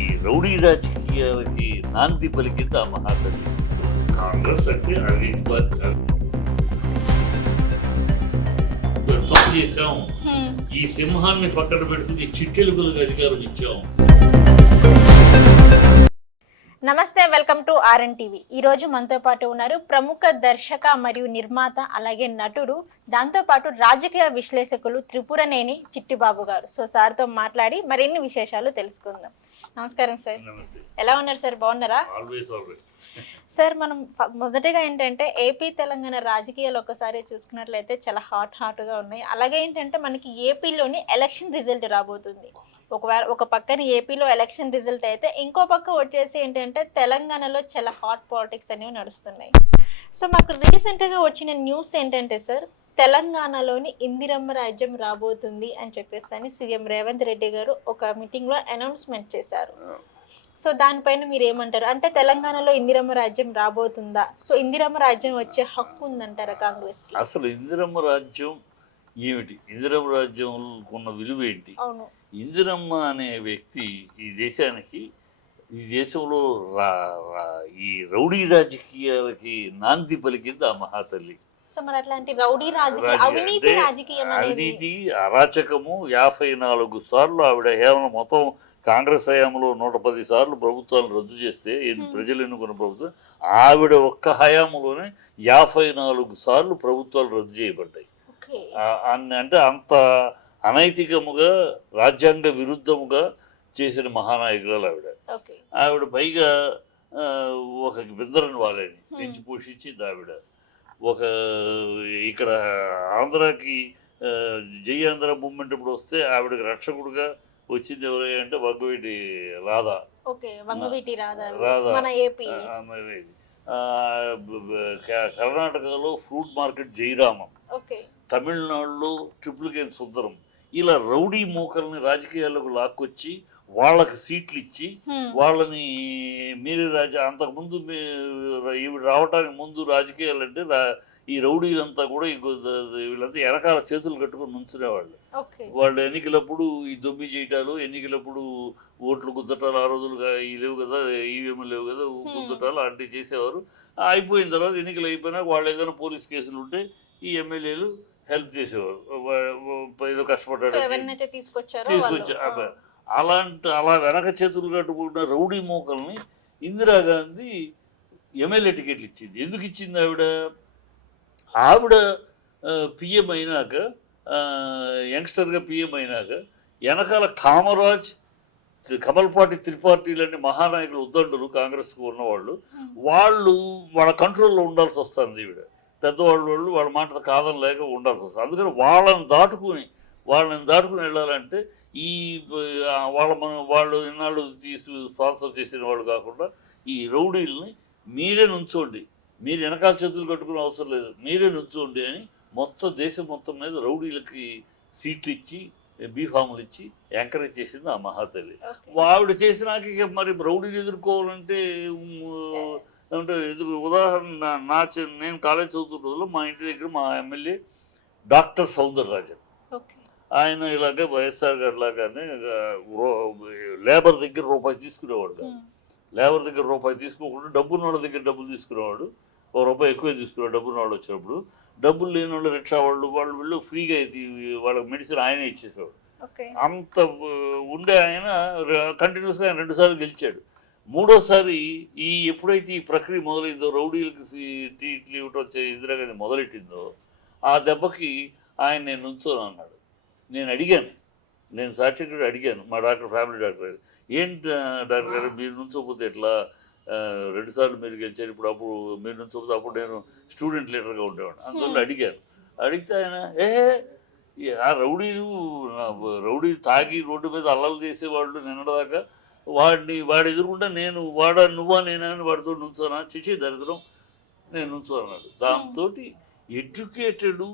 ఈ రౌడీ రాజకీయాలకి నాంది పలికింది ఆ మహాతల్లి. కాంగ్రెస్ అంటే అవినీతి పార్టీ తప్పు చేశాం, ఈ సింహాన్ని పక్కన పెట్టుకుని చిట్టెలుగులకు అధికారం ఇచ్చాం. నమస్తే, వెల్కమ్ టు ఆర్ఎన్ టీవీ. ఈరోజు మనతో పాటు ఉన్నారు ప్రముఖ దర్శక మరియు నిర్మాత, అలాగే నటుడు, దాంతోపాటు రాజకీయ విశ్లేషకులు త్రిపురనేని చిట్టిబాబు గారు. సో సార్తో మాట్లాడి మరిన్ని విశేషాలు తెలుసుకుందాం. నమస్కారం సార్. ఎలా ఉన్నారు సార్? బాగున్నారా? సార్, మనం మొదటిగా ఏంటంటే ఏపీ తెలంగాణ రాజకీయాలు ఒకసారి చూసుకున్నట్లయితే చాలా హాట్గా ఉన్నాయి. అలాగే ఏంటంటే మనకి ఏపీలోని ఎలక్షన్ రిజల్ట్ రాబోతుంది. ఒక పక్కన ఏపీలో ఎలక్షన్ రిజల్ట్ అయితే ఇంకో పక్క వచ్చేసి ఏంటంటే తెలంగాణలో చాలా హాట్ పాలిటిక్స్ అనేవి నడుస్తున్నాయి. సో మాకు రీసెంట్గా వచ్చిన న్యూస్ ఏంటంటే సార్, తెలంగాణలోని ఇందిరమ్మ రాజ్యం రాబోతుంది అని చెప్పేసి అని సీఎం రేవంత్ రెడ్డి గారు ఒక మీటింగ్లో అనౌన్స్మెంట్ చేశారు. సో దానిపైన మీరు ఏమంటారు? అంటే తెలంగాణలో ఇందిరమ్మ రాజ్యం రాబోతుందా? సో ఇందిరమ్మ రాజ్యం వచ్చే హక్కు ఉందంటారా కాంగ్రెస్? అసలు ఇందిరమ్మ రాజ్యం ఏమిటి? ఇందిరమ్మ రాజ్యం ఉన్న విలువ ఏంటి? అవును, ఇందిరమ్మ అనే వ్యక్తి ఈ దేశానికి, ఈ దేశంలో ఈ రౌడీ రాజకీయాలకి నాంది పలికింది ఆ మహాతల్లి. సో మరి అట్లాంటి రౌడీ రాజకీయ అవినీతి అరాచకము 54 సార్లు ఆవిడ హేమన మొత్తం కాంగ్రెస్ హయాంలో 110 సార్లు ప్రభుత్వాలను రద్దు చేస్తే ప్రజలు ఎన్నుకున్న ప్రభుత్వం, ఆవిడ ఒక్క హయాంలోనే 54 సార్లు ప్రభుత్వాలు రద్దు చేయబడ్డాయి. అంటే అంత అనైతికముగా, రాజ్యాంగ విరుద్ధముగా చేసిన మహానాయకురాలు ఆవిడ. ఆవిడ పైగా ఒక బిందరని వాళ్ళని పెంచి పోషించింది ఆవిడ. ఇక్కడ ఆంధ్రాకి జై ఆంధ్ర మూవ్మెంట్ ఇప్పుడు వస్తే ఆవిడకి రక్షకుడుగా వచ్చింది ఎవరు అంటే వంగవీటి రాధా. కర్ణాటకలో ఫ్రూట్ మార్కెట్ జయరామం, తమిళనాడులో ట్రిపుల్ కేన్ సుందరం. ఇలా రౌడీ మూకల్ని రాజకీయాల్లోకి లాక్కొచ్చి వాళ్ళకి సీట్లు ఇచ్చి వాళ్ళని అంతకుముందు ఈవిడ రావటానికి ముందు రాజకీయాలు అంటే ఈ రౌడీలంతా కూడా వీళ్ళంతా వెనకాల చేతులు కట్టుకుని నుంచునేవాళ్ళు. వాళ్ళు ఎన్నికలప్పుడు ఈ దొమ్మి చేయటాలు, ఎన్నికలప్పుడు ఓట్లు గుద్దటాలు, ఆ రోజులుగా ఈ లేవు కదా, ఈవీఎంలు లేవు కదా, గుద్దటాలు అలాంటివి చేసేవారు. అయిపోయిన తర్వాత ఎన్నికలు అయిపోయినా వాళ్ళు ఏదైనా పోలీస్ కేసులు ఉంటే ఈ ఎమ్మెల్యేలు హెల్ప్ చేసేవారు, ఏదో కష్టపడ్డాడు తీసుకొచ్చారు. అలా వెనక చేతులు కట్టుకున్న రౌడీ మోకల్ని ఇందిరాగాంధీ ఎమ్మెల్యే టికెట్లు ఇచ్చింది. ఎందుకు ఇచ్చింది? ఆవిడ పిఎం అయినాక, యంగ్స్టర్గా పిఎం అయినాక వెనకాల కామరాజ్, కమల్పాటి, త్రిపాఠి లాంటి మహానాయకులు ఉద్దండులు కాంగ్రెస్కు ఉన్నవాళ్ళు, వాళ్ళ కంట్రోల్లో ఉండాల్సి వస్తుంది. ఈవిడ పెద్దవాళ్ళు వాళ్ళ మాట కాదని లేక ఉండాల్సి వస్తుంది. అందుకని వాళ్ళని దాటుకుని వెళ్ళాలంటే వాళ్ళు ఇన్నాళ్ళు స్పాన్సర్ చేసిన వాళ్ళు కాకుండా ఈ రౌడీల్ని మీరే నుంచోండి, మీరు వెనకాల చేతులు కట్టుకునే అవసరం లేదు, మీరే నుంచోండి అని మొత్తం దేశం మొత్తం మీద రౌడీలకి సీట్లు ఇచ్చి, బీఫాములు ఇచ్చి ఎంకరేజ్ చేసింది ఆ మహాతల్లి. ఆవిడ చేసినాక మరి రౌడీలు ఎదుర్కోవాలంటే ఉదాహరణ నేను కాలేజ్ చదువుతున్న రోజుల్లో మా ఇంటి దగ్గర మా ఎమ్మెల్యే డాక్టర్ సౌందరరాజన్, ఆయన ఇలాగే వైఎస్ఆర్ గారి లాగానే లేబర్ దగ్గర రూపాయి తీసుకునేవాడు కాదు. లేబర్ దగ్గర రూపాయి తీసుకోకుండా డబ్బున్న వాళ్ళ దగ్గర డబ్బులు తీసుకునేవాడు. ₹1 ఎక్కువే తీసుకునేవాడు డబ్బున్న వాళ్ళు వచ్చినప్పుడు. డబ్బులు లేని వాళ్ళు, రిక్షా వాళ్ళు వీళ్ళు ఫ్రీగా వాళ్ళకి మెడిసిన్ ఆయనే ఇచ్చేసేవాడు. అంత ఉండే ఆయన కంటిన్యూస్గా ఆయన 2 సార్లు గెలిచాడు. 3వసారి ఎప్పుడైతే ఈ ప్రక్రియ మొదలైందో, రౌడీలకి టీట్లు ఇవ్వటం వచ్చే ఇందిరాగాంధీ మొదలెట్టిందో, ఆ దెబ్బకి ఆయన నేను నుంచోను అన్నాడు. నేను అడిగాను, నేను సాక్షిగా అడిగాను మా ఫ్యామిలీ డాక్టర్ గారు, ఏంటి డాక్టర్ గారు మీరు నుంచోపోతే ఎట్లా, 2 సార్లు మీరు గెలిచారు, అప్పుడు మీరు నుంచోపోతే అప్పుడు నేను స్టూడెంట్ లీడర్గా ఉండేవాడు. అందువల్ల అడిగాను. అడిగితే ఆయన ఆ రౌడీ తాగి రోడ్డు మీద అల్లలు చేసేవాళ్ళు నిన్నదాకా వాడు ఎదురుకుంటా నువ్వా నేనా అని వాడితో నుంచోనా, చిచి దరిద్రం, నేను నుంచో అన్నాడు. దాంతో ఎడ్యుకేటెడ్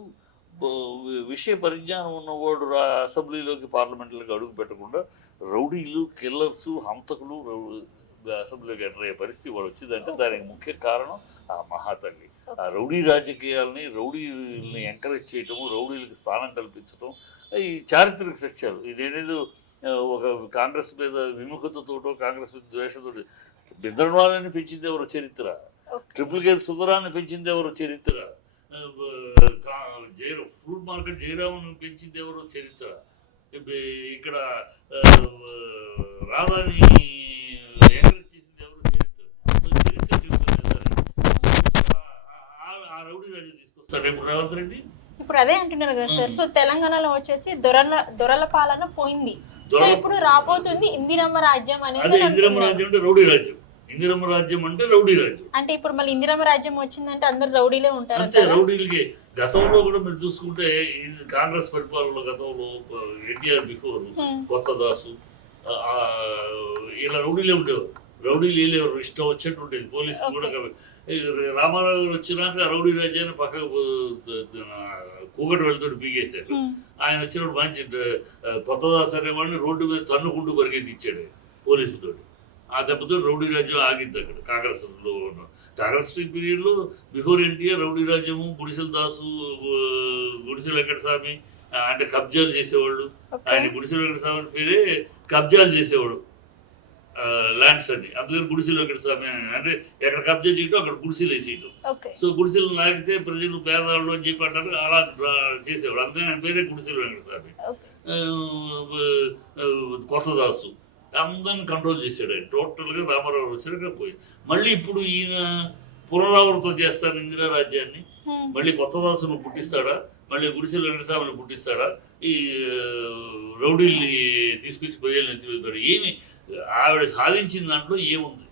విషయ పరిజ్ఞానం ఉన్నవాడు అసెంబ్లీలోకి, పార్లమెంట్లోకి అడుగు పెట్టకుండా రౌడీలు, కిల్లర్సు, హంతకులు అసెంబ్లీలోకి ఎంటర్ అయ్యే పరిస్థితి వాడు వచ్చిందంటే దానికి ముఖ్య కారణం ఆ మహాతల్లి. ఆ రౌడీ రాజకీయాలని, రౌడీలని ఎంకరేజ్ చేయటము, రౌడీలకు స్థానం కల్పించడం, ఈ చారిత్రక సత్యాలు. ఇదేనేదో ఒక కాంగ్రెస్ మీద విముఖతతోటో కాంగ్రెస్ మీద ద్వేషంతో బింద్రవాలని పెంచింది ఎవరు చరిత్ర, ట్రిపుల్ కేర్ సుందరాన్ని పెంచింది ఎవరు చరిత్ర, ఫ్రూట్ మార్కెట్ జయరామన్ పెంచింది ఎవరు చరిత్ర, ఇక్కడ రాధాని ఎంకరేజ్ చేసింది ఎవరు చరిత్ర. సో చరిత్ర చెప్తుంది సార్. ఆ రౌడీ రాజు తీసుకొస్తాడు ఇప్పుడు రేవంత్ రెడ్డి. ఇప్పుడు అదే అంటున్నారు కదా సార్. సో తెలంగాణలో వచ్చేసి దొరల పాలన పోయింది. సో ఇప్పుడు రాబోతుంది ఇందిరమ్మ రాజ్యం అనేది. ఇందిరమ్మ రాజ్యం అంటే రౌడీ రాజ్యం. ఇందిరమ్మ రాజ్యం అంటే రౌడీ రాజ్యం. అంటే ఇప్పుడు మళ్ళీ ఇందిరమ్మ రాజ్యం వచ్చిందంటే అందరు రౌడీలే ఉంటారు. అంతే, రౌడీలకి. గతంలో కూడా మీరు చూసుకుంటే కాంగ్రెస్ పరిపాలనలో గతంలో ఎన్టీఆర్ బిఫోర్ కొత్తదాసు ఇలా రౌడీలే ఉండేవారు. రౌడీలు వెళ్ళేవారు, ఇష్టం వచ్చినట్టు ఉండేది. పోలీసులు కూడా రామారావు గారు వచ్చినాక రౌడీ రాజ్యాన్ని పక్కకు కూకటి వెళ్తాడు పీకేశారు. ఆయన వచ్చినప్పుడు మంచి కొత్తదాస్ అనేవాడిని రోడ్డు మీద తన్నుకుంటూ పరిగెత్తి ఇచ్చాడు పోలీసుతో. ఆ దెబ్బతో రౌడీ రాజ్యం ఆగింది అక్కడ కాంగ్రెస్లో. కాంగ్రెస్ పీరియడ్లో బిఫోర్ ఎన్టీఆర్ రౌడీ రాజ్యము, గుడిసెల దాసు, గుడిసెల వెంకటస్వామి అంటే కబ్జాలు చేసేవాళ్ళు. ఆయన గుడిసెల వెంకటస్వామి పేరే కబ్జాలు చేసేవాడు ల్యాండ్స్ అన్ని. అందుకని గుడిసెలు వెంకటస్వామి అంటే ఎక్కడ కబ్జా చేయటం అక్కడ గుడిసెలు వేసేయటం. సో గుడిసెలు లాగితే ప్రజలు పేదవాళ్ళు అని చెప్పి అంటారు, అలా చేసేవాడు. అందుకని ఆయన పేరే గుడిసెలు వెంకటస్వామి. కొత్తదాసు అందరిని కంట్రోల్ చేశాడు ఆయన. టోటల్గా రామారావు వచ్చినాక పోయింది. మళ్ళీ ఇప్పుడు ఈయన పునరావృతం చేస్తాడు ఇందిరా రాజ్యాన్ని. మళ్ళీ కొత్తదాసును పుట్టిస్తాడా, మళ్ళీ గుడిసెల వెంకటస్వామిని పుట్టిస్తాడా, ఈ రౌడీల్ని తీసుకొచ్చి ప్రజలు ఎత్తిపోతాడు. ఏమి ఆవిడ సాధించిన దాంట్లో ఏముంది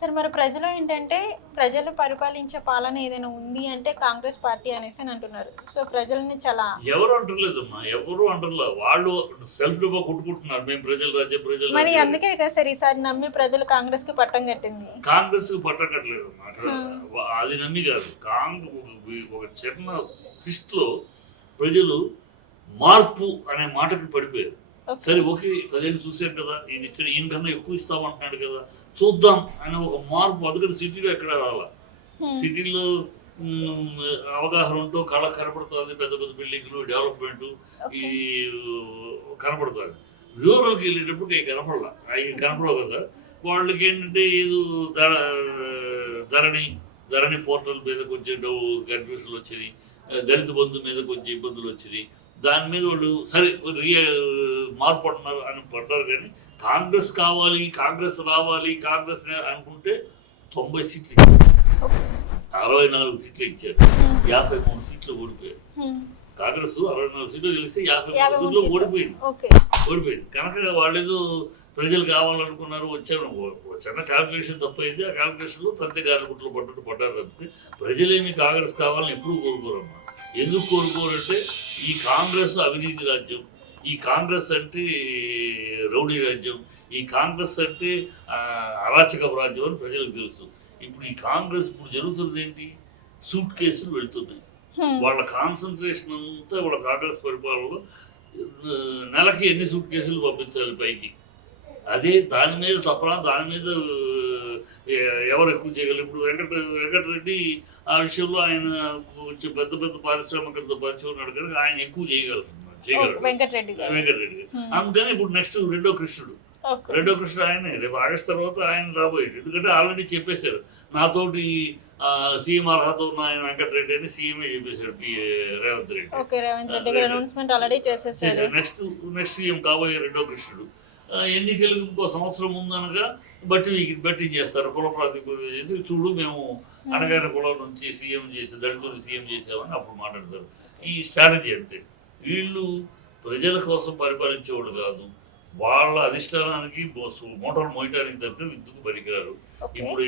సార్? మరి ప్రజలు ఏంటంటే ప్రజలు పరిపాలించే పాలన ఏదైనా ఉంది అంటే కాంగ్రెస్ పార్టీ అనేసి అంటున్నారు. సో ప్రజల్ని చాలా ఎవరు అంటలేదమ్మా, ఎవరు అంటలే. వాళ్ళు సెల్ఫ్ గా కొట్టుకుంటున్నారు, మేము ప్రజల రాజ్యం ప్రజలు. మరి అందుకే కదా సార్ ఈసారి నమ్మి ప్రజలు కాంగ్రెస్ కి పట్టం కట్టింది. కాంగ్రెస్ కి పట్టం కట్టలేదమ్మా, అది నమ్మి కాదు. ఒక చిన్న ట్విస్ట్ లో ప్రజలు మార్పు అనే మాటకి పడిపోయారు. సరే ఓకే, 10 ఏళ్ళు చూసాం కదా, ఈయన ఇచ్చిన ఈయన కన్నా ఎక్కువ ఇస్తామంటున్నాడు కదా, చూద్దాం అనే ఒక మార్పు. అందుకని సిటీలో ఎక్కడ రావాలా, సిటీలో అవగాహన ఉంటూ కళ్ళకు కనపడుతుంది, పెద్ద పెద్ద బిల్డింగ్లు, డెవలప్మెంట్ ఈ కనపడుతుంది. రూరల్కి వెళ్ళేటప్పుడు అవి కనపడాల, అవి కనపడవు కదా. వాళ్ళకి ఏంటంటే ఏదో ధరణి పోర్టల్ మీద కొంచెం కన్ఫ్యూజన్లు వచ్చినాయి, దళిత బంధు మీద కొంచెం ఇబ్బందులు వచ్చినాయి. దాని మీద వాళ్ళు సరే మార్పు అంటున్నారు అని పడ్డారు. కానీ కాంగ్రెస్ కావాలి, కాంగ్రెస్ రావాలి, కాంగ్రెస్ అనుకుంటే 90 సీట్లు ఇచ్చారు, 64 సీట్లు ఇచ్చారు, 53 సీట్లు ఓడిపోయారు. కాంగ్రెస్ 64 సీట్లు గెలిస్తే 53 సీట్లు ఓడిపోయింది. కనుక వాళ్ళేదో ప్రజలు కావాలనుకున్నారు, వచ్చారు. చిన్న క్యాల్కులేషన్ తప్పైంది. ఆ క్యాల్కులేషన్లో తంతే గాలిగుట్లో పడ్డారు తప్పితే ప్రజలేమి కాంగ్రెస్ కావాలని ఎప్పుడు కోరుకోరమ్మా. ఎందుకు కోరుకోరంటే ఈ కాంగ్రెస్ అవినీతి రాజ్యం, ఈ కాంగ్రెస్ అంటే రౌడీ రాజ్యం, ఈ కాంగ్రెస్ అంటే అరాచకపు రాజ్యం అని ప్రజలకు తెలుసు. ఇప్పుడు ఈ కాంగ్రెస్ ఇప్పుడు జరుగుతున్నది ఏంటి, సూట్ కేసులు వెళ్తున్నాయి. వాళ్ళ కాన్సన్ట్రేషన్ అంతా వాళ్ళ కాంగ్రెస్ పరిపాలనలో నెలకి ఎన్ని సూట్ కేసులు పంపించాలి పైకి, అదే దాని మీద తప్పన, దాని మీద ఎవరు ఎక్కువ చేయగలరు. ఇప్పుడు వెంకటరెడ్డి ఆ విషయంలో ఆయన కొంచెం పెద్ద పెద్ద పారిశ్రామికలతో పరిచయం ఉన్నాడు కనుక ఆయన ఎక్కువ చేయగలరు వెంకటరెడ్డి. అందుకని ఇప్పుడు నెక్స్ట్ రెండో కృష్ణుడు ఆయనే. రేపు ఆగస్టు తర్వాత ఆయన రాబోయేది. ఎందుకంటే ఆల్రెడీ చెప్పేశారు, నాతోటి సీఎం అర్హత ఉన్న ఆయన వెంకటరెడ్డి అని సీఎంఏ చెప్పేశారు రేవంత్ రెడ్డి. నెక్స్ట్ సీఎం కాబోయే రెండో కృష్ణుడు. ఎన్నికలకు ఇంకో సంవత్సరం ముందనగా బట్టి చేస్తారు, కుల ప్రాతిపదిక చేసి చూడు మేము అనగానే కులం నుంచి సీఎం చేసి దళితులు సీఎం చేసామని అప్పుడు మాట్లాడతారు. ఈ స్ట్రాటజీ అంతే. వీళ్ళు ప్రజల కోసం పరిపాలించేవాడు కాదు, వాళ్ళ అధిష్టానానికి మూటలు మోయటానికి తప్ప విద్యుకు పనికిరారు. ఇప్పుడు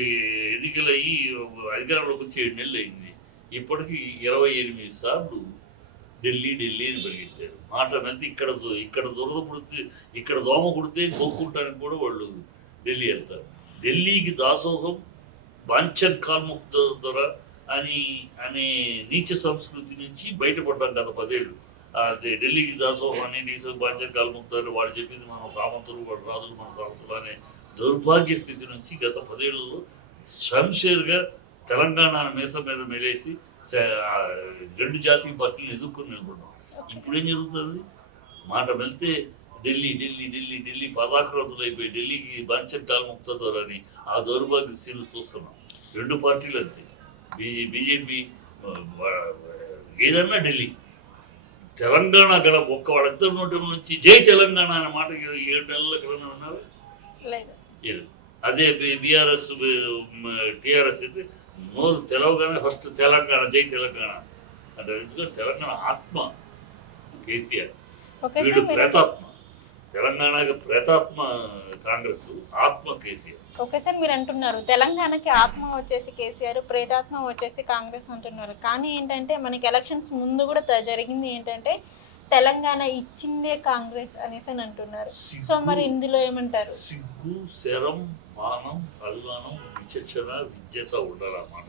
ఎన్నికలయ్యి అధికారంలోకి వచ్చి 7 నెలలు అయింది. ఇప్పటికీ 28 సార్లు ఢిల్లీ అని పరిగెత్తారు. మాట వెళ్తే ఇక్కడ దురద పుడితే, ఇక్కడ దోమ పుడితే గోక్కుంటానికి కూడా వాళ్ళు ఢిల్లీ వెళ్తారు. ఢిల్లీకి దాసోహం, బాంఛన్ కాల్ముక్త దొర అనే నీచ సంస్కృతి నుంచి బయటపడ్డాం గత 10 ఏళ్ళు. అదే ఢిల్లీకి దాసోహం అని బాంఛన్ కాల్ముక్తారు, వాళ్ళు చెప్పింది మనం సామంతులు, వాళ్ళు రాజులు మన సామంతులు అనే దౌర్భాగ్య స్థితి నుంచి గత 10 ఏళ్లలో షంషేర్గా తెలంగాణ మీస మీద మెలేసి 2 జాతీయ పార్టీలు ఎదుర్కొని నిలబడ్డాం. ఇప్పుడు ఏం జరుగుతుంది, మాట వెళ్తే ఢిల్లీ ఢిల్లీ ఢిల్లీ ఢిల్లీ పదాక్రాంతులైపోయి ఢిల్లీకి బాంచంటాలు ముక్తదోరని ఆ దౌర్భాగ్య సీన్లు చూస్తున్నాం. రెండు పార్టీలు అంతే, బీజేపీ ఏదన్నా ఢిల్లీ. తెలంగాణ గల ఒక్క వాళ్ళిద్దరు నోటి నుంచి జై తెలంగాణ అనే మాట 7 నెలల క్రితం ఉన్నారు. అదే బీఆర్ఎస్ టీఆర్ఎస్ అయితే నోరు తెలవగానే ఫస్ట్ తెలంగాణ జై తెలంగాణ అంటే. ఎందుకంటే తెలంగాణ ఆత్మ కేసీఆర్, వీడు ప్రేతాత్మ. తెలంగాణకి ప్రేతాత్మ కాంగ్రెస్, ఆత్మ కేసీఆర్. ఓకే సార్, మీరు అంటున్నారు తెలంగాణకి ఆత్మ వచ్చేసి కేసీఆర్, ప్రేతాత్మ వచ్చేసి కాంగ్రెస్ అంటున్నారు. కానీ ఏంటంటే మనకి ఎలక్షన్స్ ముందు కూడా జరిగింది ఏంటంటే తెలంగాణ ఇచ్చిందే కాంగ్రెస్ అనేసి అని అంటున్నారు. సో మరి ఇందులో ఏమంటారు? సిగ్గు, శరం, మానం, అభిమానం, విచక్షణ, విద్యత ఉండాలన్నమాట.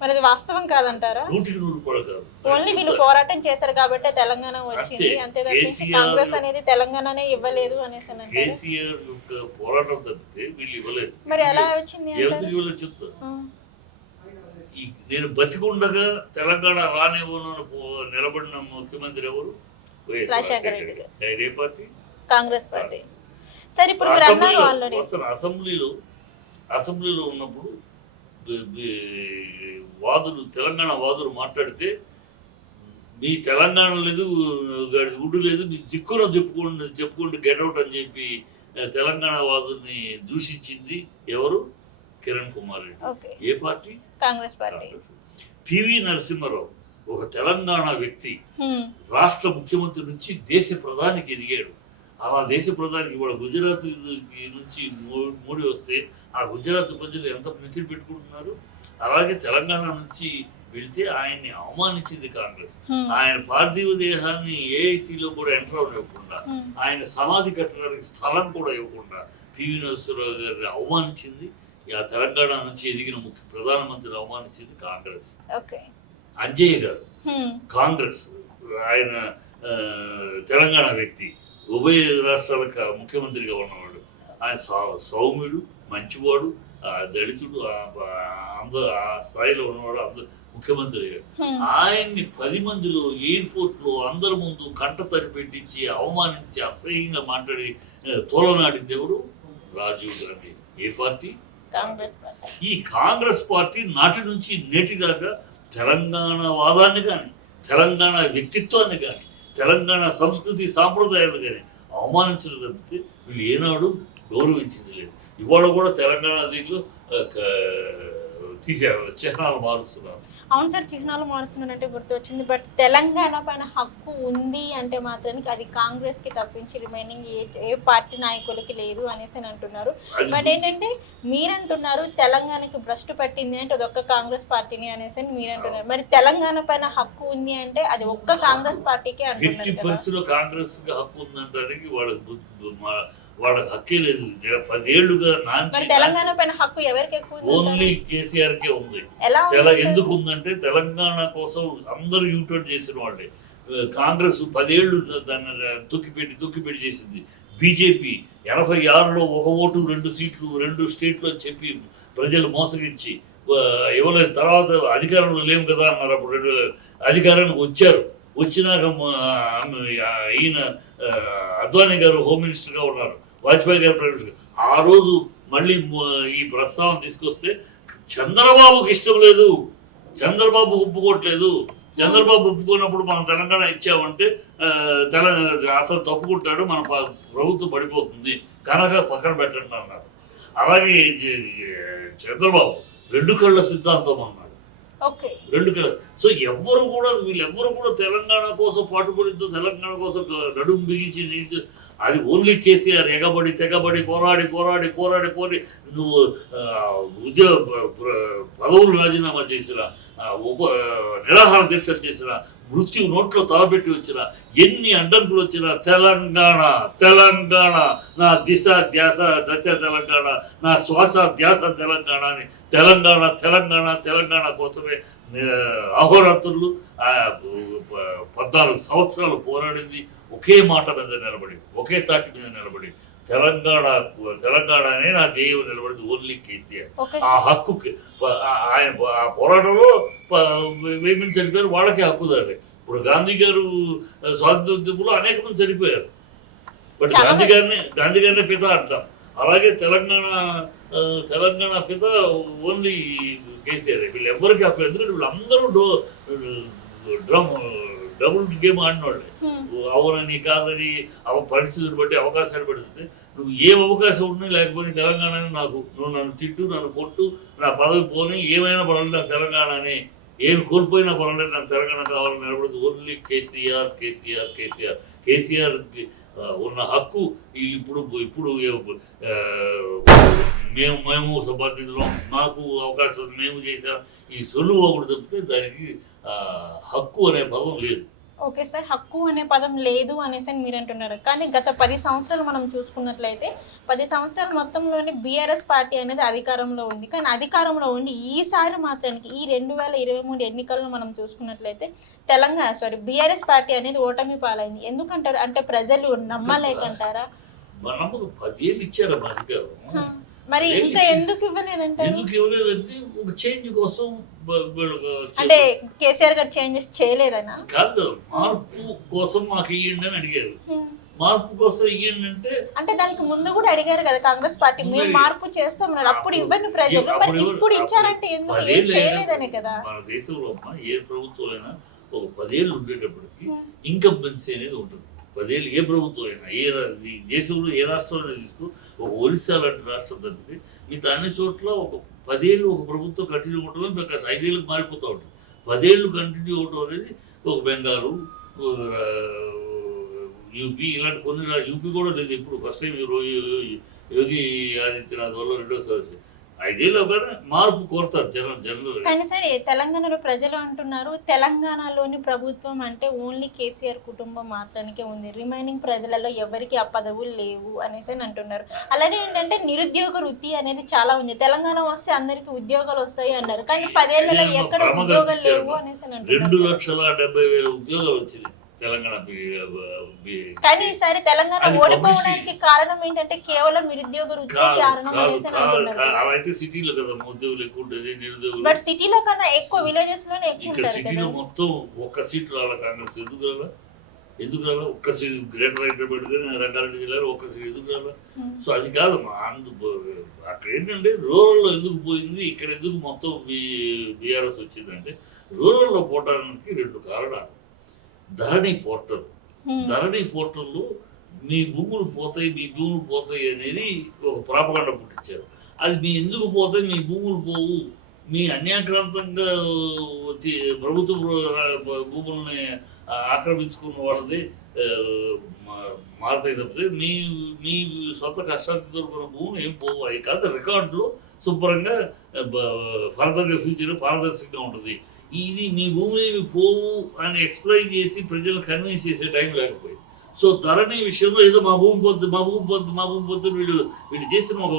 మరి అది వాస్తవం కాదంటారా? 100% కూడా కాదు. ఓన్లీ వీళ్ళు పోరాటం చేశారు కాబట్టి తెలంగాణ వచ్చింది, అంతే తప్పించి కాంగ్రెస్ అనేది తెలంగాణనే ఇవ్వలేదు అనేసి అంటారు. కేసీఆర్ యొక్క పోరాటం తప్పితే వీళ్ళు ఇవ్వలేదు. మరి ఎలా వచ్చింది? ఎవరికి ఇవ్వలేదు చెప్తా. నేను బతికుండగా తెలంగాణ రానివ్వను నిలబడిన ముఖ్యమంత్రి ఎవరు? ఏ పార్టీ? కాంగ్రెస్ పార్టీ. సరే, ఇప్పుడు అసెంబ్లీలో ఉన్నప్పుడు తెలంగాణ వాదులు మాట్లాడితే మీ తెలంగాణ లేదు, గుడ్డు లేదు, మీ దిక్కున చెప్పుకోండి గెట్అవుట్ అని చెప్పి తెలంగాణ వాదుల్ని దూషించింది ఎవరు? కిరణ్ కుమార్ రెడ్డి. ఏ పార్టీ? కాంగ్రెస్ పార్టీ. పివి నరసింహారావు ఒక తెలంగాణ వ్యక్తి, రాష్ట్ర ముఖ్యమంత్రి నుంచి దేశ ప్రధానికి ఎదిగాడు. అలా దేశ ప్రధానికి ఇవాళ గుజరాత్ నుంచి మోడీ వస్తే ఆ గుజరాత్ ప్రజలు ఎంత నెత్తిని పెట్టుకుంటున్నారు. అలాగే తెలంగాణ నుంచి వెళితే ఆయన్ని అవమానించింది కాంగ్రెస్. ఆయన పార్థివ దేహాన్ని ఏఐసిలో కూడా ఎంటర్ అవ్వకుండా, ఆయన సమాధి కట్టడానికి స్థలం కూడా ఇవ్వకుండా పివి నరసింహారావు గారిని అవమానించింది. ఆ తెలంగాణ నుంచి ఎదిగిన ప్రధానమంత్రిని అవమానించింది కాంగ్రెస్. అంజయ్య గారు కాంగ్రెస్, ఆయన తెలంగాణ వ్యక్తి, ఉభయ రాష్ట్రాలకు ముఖ్యమంత్రిగా ఉన్నవాడు. ఆయన సౌమ్యుడు, మంచివాడు, దళితుడు, అందరూ ఆ స్థాయిలో ఉన్నవాడు, అందరూ ముఖ్యమంత్రి అయ్యాడు. ఆయన్ని 10 మందిలో ఎయిర్పోర్ట్లో అందరి ముందు కంట తడి పెట్టించి అవమానించి అసహ్యంగా మాట్లాడి తోలనాడింది ఎవరు? రాజీవ్ గాంధీ. ఏ పార్టీ? ఈ కాంగ్రెస్ పార్టీ నాటి నుంచి నేటి దాకా తెలంగాణ వాదాన్ని కానీ, తెలంగాణ వ్యక్తిత్వాన్ని కానీ, తెలంగాణ సంస్కృతి సాంప్రదాయాలు కానీ అవమానించడం తప్పితే వీళ్ళు ఏనాడు గౌరవించింది లేదు. ఇవాళ కూడా తెలంగాణ దీంట్లో తీసారు, చిహ్నాలు మారుస్తున్నారు. అవును సార్, చిహ్నాలు మారుస్తున్నారంటే గుర్తొచ్చింది. బట్ తెలంగాణ పైన హక్కు ఉంది అంటే మాత్రానికి అది కాంగ్రెస్ కి తప్పించి రిమైనింగ్ ఏ పార్టీ నాయకులకి లేదు అనేసి అంటున్నారు. బట్ ఏంటంటే మీరంటున్నారు తెలంగాణకి భ్రష్టు పట్టింది అంటే అది ఒక్క కాంగ్రెస్ పార్టీని అనేసి మీరంటున్నారు. మరి తెలంగాణ పైన హక్కు ఉంది అంటే అది ఒక్క కాంగ్రెస్ పార్టీకే అంటున్నారు. కాంగ్రెస్ హక్కు ఉందంటానికి వాళ్ళకి హక్కే లేదు. 10 ఏళ్లుగా తెలంగాణ పైన హక్కు ఎవరికి ఎక్కువ? ఓన్లీ కేసీఆర్ కే ఉంది. ఎందుకు ఉందంటే తెలంగాణ కోసం అందరూ యూటర్న్ చేసిన వాళ్ళే. కాంగ్రెస్ 10 ఏళ్ళు దాన్ని తొక్కిపెట్టి చేసింది. బీజేపీ 86లో 1 ఓటు 2 సీట్లు 2 స్టేట్లు అని చెప్పి ప్రజలు మోసగించి ఇవ్వలేదు. తర్వాత అధికారంలో లేము కదా అన్నారు. అప్పుడు 2000 అధికారానికి వచ్చారు. వచ్చినాక ఈయన అద్వానీ గారు హోమ్ మినిస్టర్గా ఉన్నారు, వాజ్పేయి గారు ప్రైమ్ మినిస్టర్. ఆ రోజు మళ్ళీ ఈ ప్రస్తావన తీసుకొస్తే చంద్రబాబుకి ఇష్టం లేదు, చంద్రబాబు ఒప్పుకోవట్లేదు. చంద్రబాబు ఒప్పుకున్నప్పుడు మనం తెలంగాణ ఇచ్చామంటే అతను తప్పుకుంటాడు, మన ప్రభుత్వం పడిపోతుంది కనుక పక్కన పెట్టండి అన్నారు. అలాగే చంద్రబాబు 2 కళ్ళ సిద్ధాంతం అన్నాడు. 2 కళ్ళ. సో వీళ్ళెవ్వరు కూడా తెలంగాణ కోసం పాటుపడితో తెలంగాణ కోసం నడుము బిగించి అది ఓన్లీ కేసీఆర్ ఎగబడి తెగబడి పోరాడి నువ్వు పదవులు రాజీనామా చేసిన, నిరాహార దీక్షలు చేసిన, మృత్యు నోట్లో తలపెట్టి వచ్చిన, ఎన్ని అడ్డంకులు వచ్చినా తెలంగాణ నా దశ తెలంగాణ, నా శ్వాస ధ్యాస తెలంగాణ అని తెలంగాణ కోసమే అహోరాత్రులు 14 సంవత్సరాలు పోరాడింది. ఒకే మాట మీద నిలబడి, ఒకే తాటి మీద నిలబడి తెలంగాణనే నా ధ్యేయం నిలబడింది ఓన్లీ కేసీఆర్. ఆ హక్కుకి ఆయన ఆ పోరాటంలో 1000 మంది చనిపోయారు, వాళ్ళకే హక్కు దారి. ఇప్పుడు గాంధీ గారు స్వాతంత్రోద్యమంలో అనేక మంది చనిపోయారు. బట్ చాలా గాంధీ గారిని పిత అంటాం. అలాగే తెలంగాణ పిత ఓన్లీ కేసీఆర్. వీళ్ళు ఎవరికి అప్పుడు ఎందుకంటే వీళ్ళందరూ డబుల్ గేమ్ ఆడినోళ్ళే. అవునని కాదని పరిస్థితులు బట్టి అవకాశాలు పడుతుంది. నువ్వు ఏ అవకాశం ఉన్నా లేకపోతే తెలంగాణ నువ్వు నన్ను తిట్టు, నన్ను కొట్టు, నా పదవి పోని, ఏమైనా పర్వాలేదు నాకు తెలంగాణని, ఏమి కోల్పోయినా పర్వాలేదు నాకు తెలంగాణ కావాలని నిలబడదు. ఓన్లీ కేసీఆర్ కేసీఆర్ కేసీఆర్ కేసీఆర్ ఉన్న హక్కు ఇప్పుడు మేము సంపాదించడం, మాకు అవకాశం మేము చేసాం, ఈ సొల్లు ఒకటి తప్పితే దానికి హక్కు అనే పదం లేదు. ఓకే సార్, హక్కు అనే పదం లేదు అనేసి మీరు అంటున్నారు. కానీ గత 10 సంవత్సరాలు మనం చూసుకున్నట్లయితే 10 సంవత్సరాల మొత్తంలోని బీఆర్ఎస్ పార్టీ అనేది అధికారంలో ఉంది. కానీ అధికారంలో ఉండి ఈసారి మాత్రానికి ఈ 2023 ఎన్నికల్లో మనం చూసుకున్నట్లయితే బీఆర్ఎస్ పార్టీ అనేది ఓటమి పాలైంది. ఎందుకంటారు అంటే ప్రజలు నమ్మలేకంటారా? నమ్మకం 10 ఏళ్ళు ఇచ్చారు మా అధికారం. మరి ఇంకా ఎందుకు ఇవ్వలేదంటే ఒక చేంజ్ కోసం అంటే కేసీఆర్ గారు చేంజెస్ చేయలేదనా? కాదు, మార్పు కోసం మాకు ఇవ్వండి అని అడిగారు. మార్పు కోసం ఇవ్వండి అంటే దానికి ముందు కూడా అడిగారు కదా కాంగ్రెస్ పార్టీ, మేము మార్పు చేస్తాం అప్పుడు ఇవ్వండి ప్రజలు, మరి ఇప్పుడు ఇచ్చారంటే ఎందుకు ఏం చేయలేదనే కదా. మన దేశంలో ఏ ప్రభుత్వం అయినా ఒక 10 ఏళ్ళు ఉండేటప్పటికి ఇన్కంబెన్సీ అనేది ఉంటుంది. 10 ఏళ్ళు ఏ ప్రభుత్వం అయినా దేశంలో ఏ రాష్ట్రంలో తీసుకో, ఒక ఒరిస్సా లాంటి రాష్ట్రం తప్పితే మిగతా అన్ని చోట్ల ఒక 10 ఏళ్ళు ఒక ప్రభుత్వం కంటిన్యూ ఉండడం, మీకు 5 ఏళ్ళకి మారిపోతూ ఉంటుంది. 10 ఏళ్ళు కంటిన్యూ అవడం అనేది ఒక బెంగాలు, యూపీ ఇలాంటి కొన్ని యూపీ కూడా లేదు. ఇప్పుడు ఫస్ట్ టైం యోగి ఆదిత్యనాథ్ వల్ల రెండోసారి 5 ఏళ్ళు కానీ మార్పు కోరుతారు జనరల్. కానీ సరే, తెలంగాణలో ప్రజలు అంటున్నారు తెలంగాణలోని ప్రభుత్వం అంటే ఓన్లీ కేసీఆర్ కుటుంబం మాత్రానికే ఉంది, రిమైనింగ్ ప్రజలలో ఎవరికి ఆ పదవులు లేవు అనేసి అంటున్నారు. అలాగే ఏంటంటే నిరుద్యోగ వృత్తి అనేది చాలా ఉంది, తెలంగాణ వస్తే అందరికి ఉద్యోగాలు వస్తాయి అన్నారు. కానీ 10 ఏళ్లలో ఎక్కడ ఉద్యోగాలు లేవు అనేసి అంటున్నారు. 2,70,000 ఉద్యోగాలు వచ్చింది తెలంగాణ. కానీ ఈసారి తెలంగాణ ఓడిపోవడానికి కారణం ఏంటంటే కేవలం నిరుద్యోగ వృత్తి కారణం అనేసి అలా అయితే సిటీలో కదా ఉద్యోగులు ఎక్కువ ఉంటుంది, నిరుద్యోగులు. బట్ సిటీలో కన్నా ఎక్కువ విలేజెస్ లోనే ఎక్కువ ఇక్కడ సిటీలో మొత్తం ఒక్క సీట్ రాలా కాంగ్రెస్. ఎందుకు రాలా ఒక్క సీట్ గ్రేటర్ హైదరాబాద్ కానీ రంగారెడ్డి జిల్లాలో ఒక్క సీట్ ఎందుకు రాలా? సో అది కాదు అక్కడ ఏంటంటే రూరల్లో ఎందుకు పోయింది, ఇక్కడ ఎందుకు మొత్తం బీఆర్ఎస్ వచ్చిందంటే రూరల్లో పోవడానికి 2 కారణాలు. ధరణి పోర్టల్లో మీ భూములు పోతాయి అనేది ఒక ప్రాపగండ పుట్టించారు. అది మీ ఎందుకు పోతాయి, మీ భూములు పోవు, మీ అన్యాక్రాంతంగా ప్రభుత్వ భూముల్ని ఆక్రమించుకున్న వాళ్ళది మారుతాయి తప్పితే మీ సొంత కష్టానికి దొరుకున్న భూములు ఏం పోవు. అవి కాదు, రికార్డులో శుభ్రంగా ఫర్దర్గా ఫ్యూచర్ పారదర్శకంగా ఉంటుంది. ఇది మీ భూమిని పోవు అని ఎక్స్ప్లెయిన్ చేసి ప్రజలను కన్విన్స్ చేసే టైం లేకపోయింది. సో ధరణి విషయంలో ఏదో మా భూమి పొద్దు వీళ్ళు చేసిన ఒక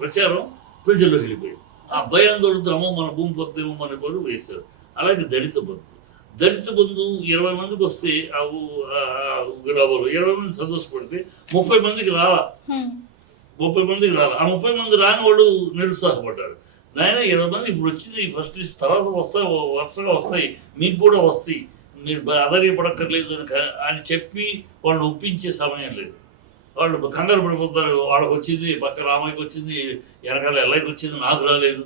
ప్రచారం ప్రజల్లోకి వెళ్ళిపోయింది. ఆ భయాందోళనతో మన భూమి పొద్దేమో మన పనులు వేస్తారు. అలాగే దళిత బంధు 20 మందికి వస్తే గ్రామాలు 20 మంది సంతోషపడితే 30 మందికి రాలా. ఆ 30 మంది రాని వాళ్ళు నిరుత్సాహపడ్డారు. నాయన 20 మంది ఇప్పుడు వచ్చింది ఫస్ట్ లిస్ట్, తర్వాత వరుసగా వస్తాయి, మీకు కూడా వస్తాయి, మీరు ఆధారపడక్కర్లేదు అని చెప్పి వాళ్ళని ఒప్పించే సమయం లేదు. వాళ్ళు కంగారు పడిపోతారు. వాళ్ళకి వచ్చింది, పక్క రామయ్యకి వచ్చింది, వెనకాల ఎల్లకి వచ్చింది, నాకు రాలేదు.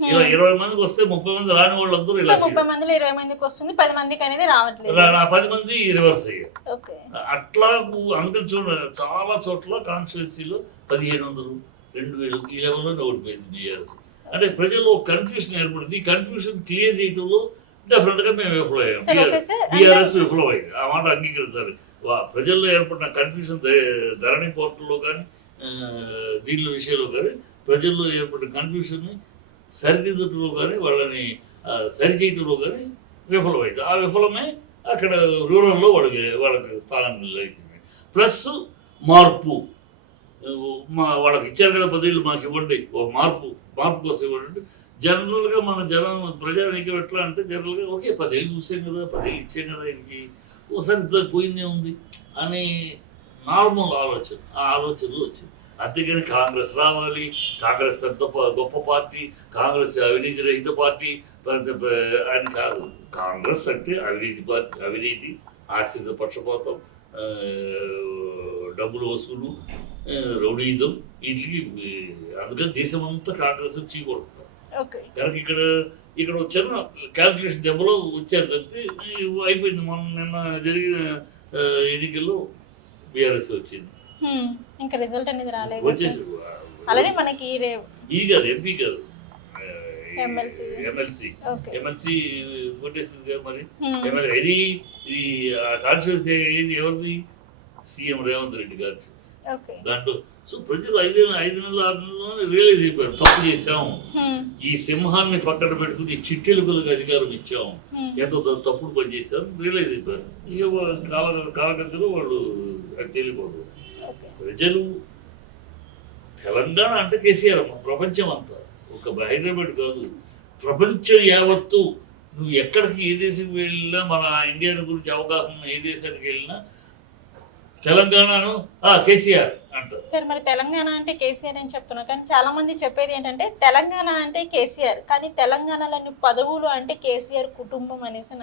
ఇలా 20 మందికి వస్తే 30 మంది రాని వాళ్ళందరూ ఇలా 30 మందిలో 20 మందికి వస్తుంది, 10 మందికి అనేది రావట్లేదు. 10 మంది రివర్స్ అయ్యారు. అట్లా అందుకని చూడండి, చాలా చోట్ల కాన్స్టిట్యున్సీలో 1500, 2000 ఈ లెవెల్లోనే ఓడిపోయింది బీఆర్ఎస్. అంటే ప్రజల్లో కన్ఫ్యూషన్ ఏర్పడింది. ఈ కన్ఫ్యూషన్ క్లియర్ చేయడంలో డెఫినెట్గా మేము విఫలమయ్యాం. బీఆర్ఎస్ విఫలమైంది, ఆ మాట అంగీకరించాలి. ప్రజల్లో ఏర్పడిన కన్ఫ్యూషన్ ధరణి పోర్టల్లో కానీ దీనిల విషయంలో కానీ ప్రజల్లో ఏర్పడిన కన్ఫ్యూషన్ని సరిదిద్దటంలో కానీ వాళ్ళని సరిచేయటంలో కానీ విఫలమైంది. ఆ విఫలమే అక్కడ రూరల్లో వాళ్ళకి స్థానం లభించింది. ప్లస్ మార్పు, వాళ్ళకి ఇచ్చారు కదా 10 ఏళ్ళు మాకు ఇవ్వండి, ఓ మార్పు కోసం ఇవ్వండి. జనరల్గా మన ప్రజానీకం ఎట్లా అంటే జనరల్గా ఓకే 10 ఏళ్ళు చూసాం కదా, 10 ఏళ్ళు ఇచ్చాం కదా, ఇంటికి ఒకసారి పోయిందే ఉంది అని నార్మల్ ఆలోచన, ఆ ఆలోచనలు వచ్చింది. అంతేగాని కాంగ్రెస్ రావాలి, కాంగ్రెస్ పెద్ద గొప్ప పార్టీ, కాంగ్రెస్ అవినీతి రహిత పార్టీ అని కాదు. కాంగ్రెస్ అంటే అవినీతి, ఆశ్రిత పక్షపాతం, డబ్బులు వసూలు, రౌడీజం, వీటికి అందుకని దేశం అంతా కాంగ్రెస్ చీకొడుతున్నారు. ఓకే. కనుక ఇక్కడ చిన్న క్యాల్కులేషన్ దెబ్బలో వచ్చారు తప్పితే అయిపోయింది. నిన్న జరిగిన ఎన్నికల్లో బీఆర్ఎస్ వచ్చింది, ఇంకా రిజల్ట్ అనేది రాలేదు. వచ్చేసి అలానే మనకి ఇది కాదు, ఎంపీ కాదు, ఎమ్మెల్సీ ఎమ్మెల్సీ కొట్టేసింది కదా. మరి ఎమ్మెల్యే ఇది కాన్స్టిట్యూన్సీ ఏది ఎవరిది? CM Revanth Reddy constituency. దాంట్లో సో ప్రజలు 5 నెలలు 6 నెలలు రియలైజ్ అయిపోయారు, తప్పు చేశాము, ఈ సింహాన్ని పక్కన పెట్టుకుని చిట్టెలుకలకు అధికారం ఇచ్చాము, ఎంతో తప్పుడు పని చేశారు, రియలైజ్ అయిపోయారు. ఇక కాలగతిలో వాళ్ళు అది తెలియకూడదు. ప్రజలు తెలంగాణ అంటే కేసీఆర్ అమ్మ, ప్రపంచం అంతా, ఒక హైదరాబాద్ కాదు, ప్రపంచం యావత్తు. నువ్వు ఎక్కడికి ఏ దేశంకి వెళ్ళినా, మన ఇండియా గురించి అవగాహన ఏ దేశానికి వెళ్ళినా తెలంగాణను కేసీఆర్ అంటారు. సార్ మరి తెలంగాణ అంటే కేసీఆర్ అని చెప్తున్నారు, కానీ చాలా మంది చెప్పేది ఏంటంటే తెలంగాణ అంటే కేసీఆర్, కానీ తెలంగాణలోని పదవులు అంటే కేసీఆర్ కుటుంబం అనేసి